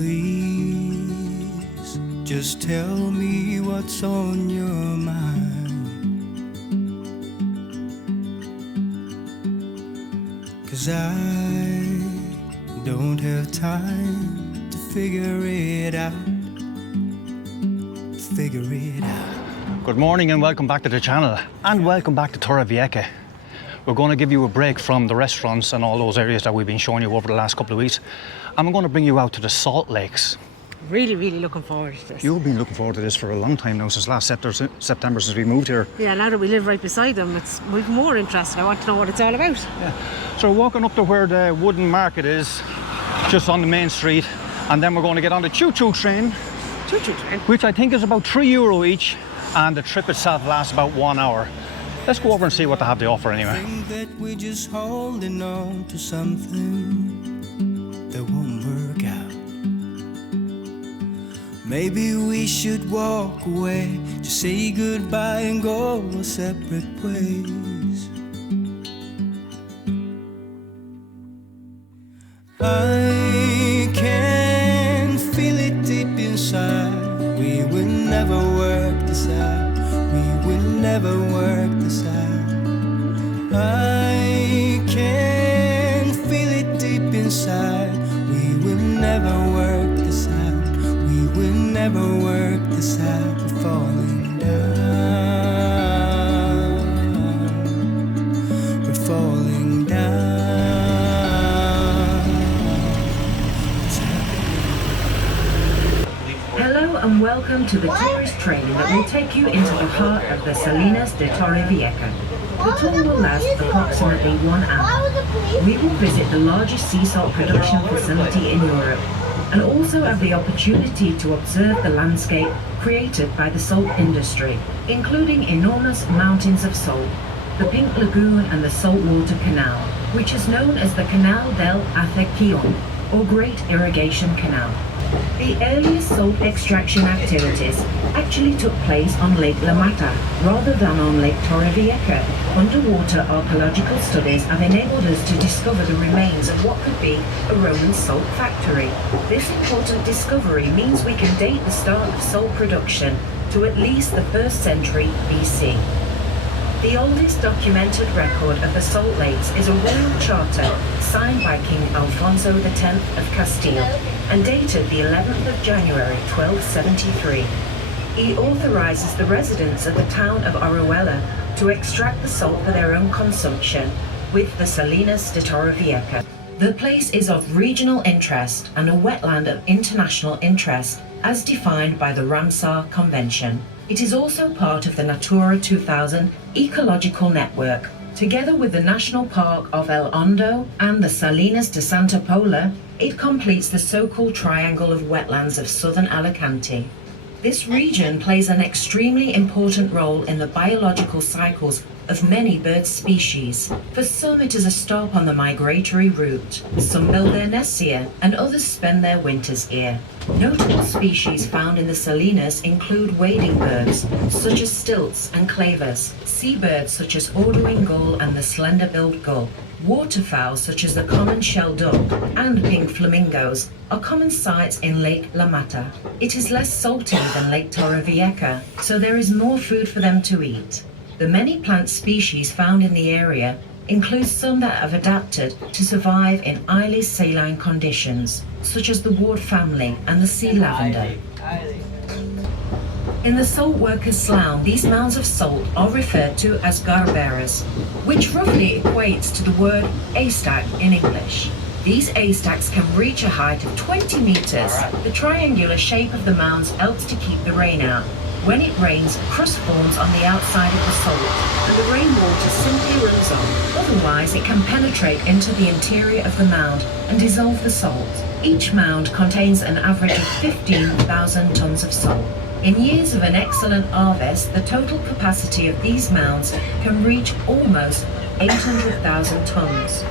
please just tell me what's on your mind. 'Cause I don't have time to figure it out. Good morning and welcome back to the channel, and welcome back to Torrevieja. We're going to give you a break from the restaurants and all those areas that we've been showing you over the last couple of weeks, and we're going to bring you out to the salt lakes. Really looking forward to this. You've been looking forward to this for a long time now, since last September, since we moved here. Yeah, now that we live right beside them, it's even more interesting. I want to know what it's all about. Yeah. So we're walking up to where the wooden market is, just on the main street, and then we're going to get on the choo-choo train. Choo-choo train? Which I think is about €3 each, and the trip itself lasts about 1 hour. Let's go over and see what they have to offer anyway. I think that we're just holding on to something that won't work out. Maybe we should walk away, just say goodbye and go our separate ways. I can feel it deep inside. We will never work this out. We will never work this out. I can feel it deep inside. We will never work this out. We will never work this out. We're falling down. We're falling down. Hello and welcome to the tourist train that will take you into the heart of the Salinas de Torrevieja. The tour will last approximately 1 hour. We will visit the largest sea salt production facility in Europe, and also have the opportunity to observe the landscape created by the salt industry, including enormous mountains of salt, the Pink Lagoon and the Saltwater Canal, which is known as the Canal del Acequion, or Great Irrigation Canal. The earliest salt extraction activities actually took place on Lake La Mata rather than on Lake Torrevieja. Underwater archaeological studies have enabled us to discover the remains of what could be a Roman salt factory. This important discovery means we can date the start of salt production to at least the 1st century BC. The oldest documented record of the Salt Lakes is a royal charter signed by King Alfonso X of Castile and dated the 11th of January 1273. He authorizes the residents of the town of Orihuela to extract the salt for their own consumption with the Salinas de Torrevieja. The place is of regional interest and a wetland of international interest as defined by the Ramsar Convention. It is also part of the Natura 2000 ecological network. Together with the National Park of El Hondo and the Salinas de Santa Pola, it completes the so-called triangle of wetlands of southern Alicante. This region plays an extremely important role in the biological cycles of many bird species. For some, it is a stop on the migratory route. Some build their nests here, and others spend their winters here. Notable species found in the Salinas include wading birds, such as stilts and clavers, seabirds such as ordering gull and the slender-billed gull. Waterfowl such as the common shell duck and pink flamingos are common sights in Lake La Mata. It is less salty than Lake Torrevieja, so there is more food for them to eat. The many plant species found in the area include some that have adapted to survive in highly saline conditions, such as the ward family and the sea lavender. In the salt workers' slang, these mounds of salt are referred to as garberas, which roughly equates to the word haystack in English. These haystacks can reach a height of 20 meters. The triangular shape of the mounds helps to keep the rain out. When it rains, crust forms on the outside of the salt, and the rainwater simply runs on. Otherwise, it can penetrate into the interior of the mound and dissolve the salt. Each mound contains an average of 15,000 tons of salt. In years of an excellent harvest, the total capacity of these mounds can reach almost 800,000 tons.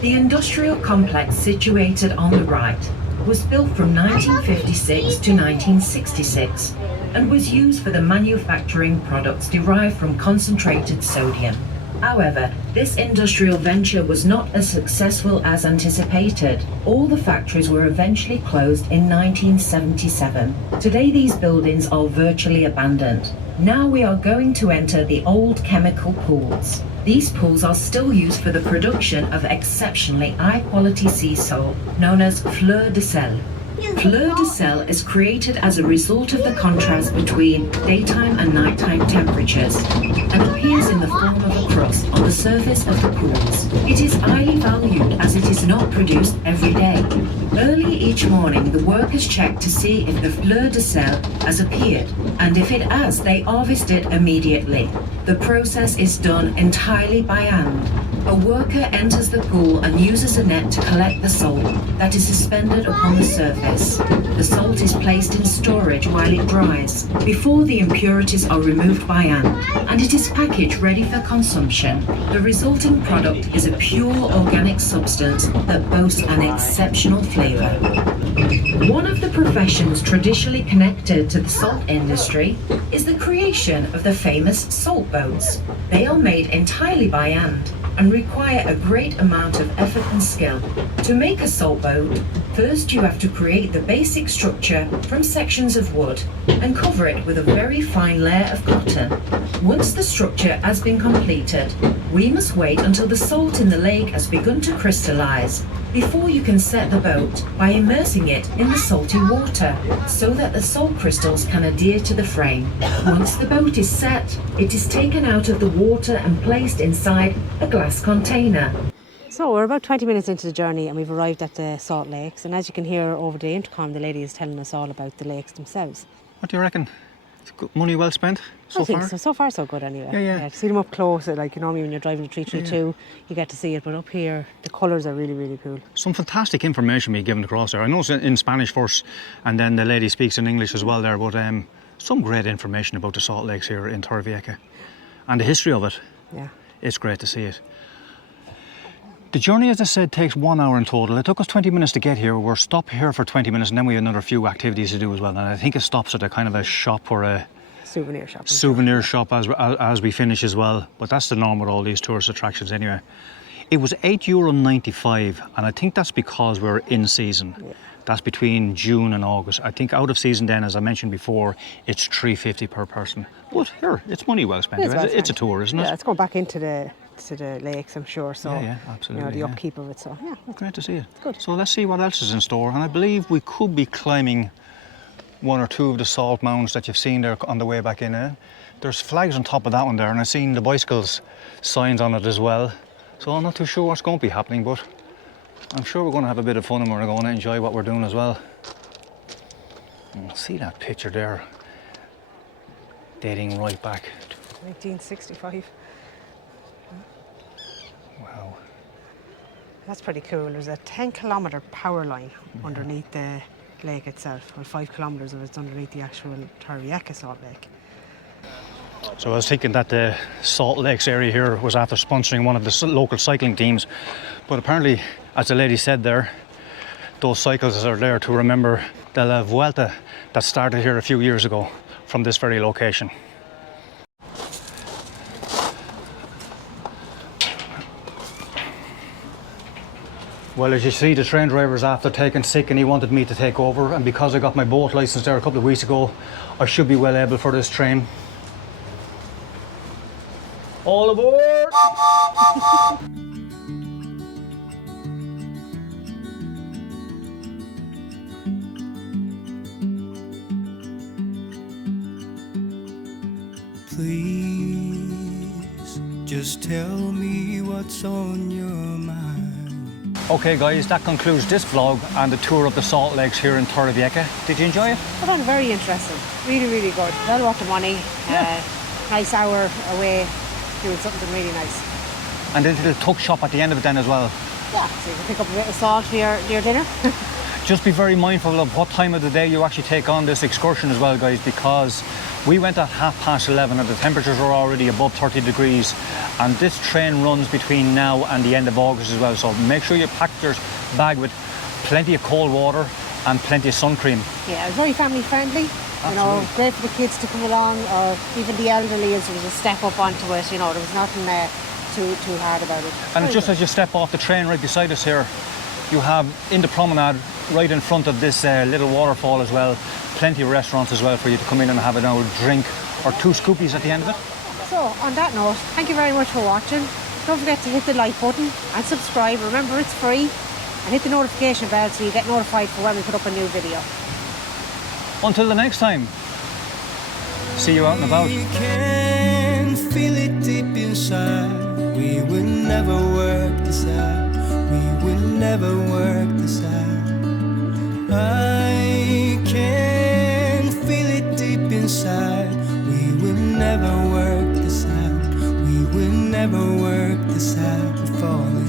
The industrial complex situated on the right was built from 1956 to 1966 and was used for the manufacturing products derived from concentrated sodium. However, this industrial venture was not as successful as anticipated. All the factories were eventually closed in 1977. Today these buildings are virtually abandoned. Now we are going to enter the old chemical pools. These pools are still used for the production of exceptionally high-quality sea salt, known as fleur de sel. Fleur de sel is created as a result of the contrast between daytime and nighttime temperatures and appears in the form of a crust on the surface of the pools. It is highly valued as it is not produced every day. Early each morning, the workers check to see if the fleur de sel has appeared, and if it has, they harvest it immediately. The process is done entirely by hand. A worker enters the pool and uses a net to collect the salt that is suspended upon the surface. The salt is placed in storage while it dries, before the impurities are removed by hand, and it is packaged ready for consumption. The resulting product is a pure organic substance that boasts an exceptional flavor. One of the professions traditionally connected to the salt industry is the creation of the famous salt boats. They are made entirely by hand and require a great amount of effort and skill. To make a salt boat, first you have to create the basic structure from sections of wood and cover it with a very fine layer of cotton. Once the structure has been completed, we must wait until the salt in the lake has begun to crystallize before you can set the boat by immersing it in the salty water so that the salt crystals can adhere to the frame. Once the boat is set, it is taken out of the water and placed inside a glass container. So we're about 20 minutes into the journey and we've arrived at the salt lakes, and as you can hear over the intercom, the lady is telling us all about the lakes themselves. What do you reckon? It's good money well spent so I think far? so. So far so good anyway. Yeah. To see them up close, like you know, when you're driving the 332, you get to see it, but up here the colours are really, really cool. Some fantastic information being given across there. I know it's in Spanish first, and then the lady speaks in English as well there, but some great information about the salt lakes here in Torrevieja and the history of it. Yeah. It's great to see it. The journey, as I said, takes 1 hour in total. It took us 20 minutes to get here. We're stopped here for 20 minutes and then we have another few activities to do as well. And I think it stops at a kind of a shop or a souvenir shop as we finish as well. But that's the norm with all these tourist attractions anyway. It was €8.95 and I think that's because we're in season. Yeah. That's between June and August. I think out of season then, as I mentioned before, it's $3.50 per person. But here, it's money well spent. It's a tour, isn't it? Yeah, it's going back into the lakes, I'm sure. So yeah, absolutely. You know, the upkeep of it. So yeah, great to see it. It's good. So let's see what else is in store. And I believe we could be climbing one or two of the salt mounds that you've seen there on the way back in. There's flags on top of that one there, and I've seen the bicycles signs on it as well. So I'm not too sure what's going to be happening, but I'm sure we're going to have a bit of fun and we're going to enjoy what we're doing as well. And see that picture there, dating right back. 1965. Wow. That's pretty cool. There's a 10-kilometre power line underneath the lake itself. Well, 5 kilometres of it's underneath the actual Torrevieja salt lake. So I was thinking that the Salt Lakes area here was after sponsoring one of the local cycling teams, but apparently, as the lady said there, those cyclists are there to remember the La Vuelta that started here a few years ago from this very location. Well, as you see, the train driver's after taking sick and he wanted me to take over, and because I got my boat licence there a couple of weeks ago, I should be well able for this train. All aboard! Please, just tell me what's on your mind. Okay guys, that concludes this vlog and the tour of the Salt Lakes here in Torrevieja. Did you enjoy it? I found it very interesting. Really, really good. Well worth the money. Yeah. Nice hour away doing something really nice. And a little tuck shop at the end of it then as well. Yeah, so you can pick up a bit of salt for your dinner. Just be very mindful of what time of the day you actually take on this excursion as well, guys, because we went at 11:30 and the temperatures are already above 30 degrees, and this train runs between now and the end of August as well, so make sure you pack your bag with plenty of cold water and plenty of sun cream. Yeah, it's very family friendly. You know, great for the kids to come along, or even the elderly as there was a step up onto it. You know, there was nothing too hard about it. And Very just good. as you step off the train right beside us here, you have in the promenade right in front of this little waterfall as well, plenty of restaurants as well for you to come in and have an old drink or 2 scoopies at the end of it. So, on that note, thank you very much for watching. Don't forget to hit the like button and subscribe. Remember, it's free. And hit the notification bell so you get notified for when we put up a new video. Until the next time, see you out and about. We can feel it deep inside. We will never work this out. We will never work this out. I can feel it deep inside. We will never work this out. We will never work this out. We're falling.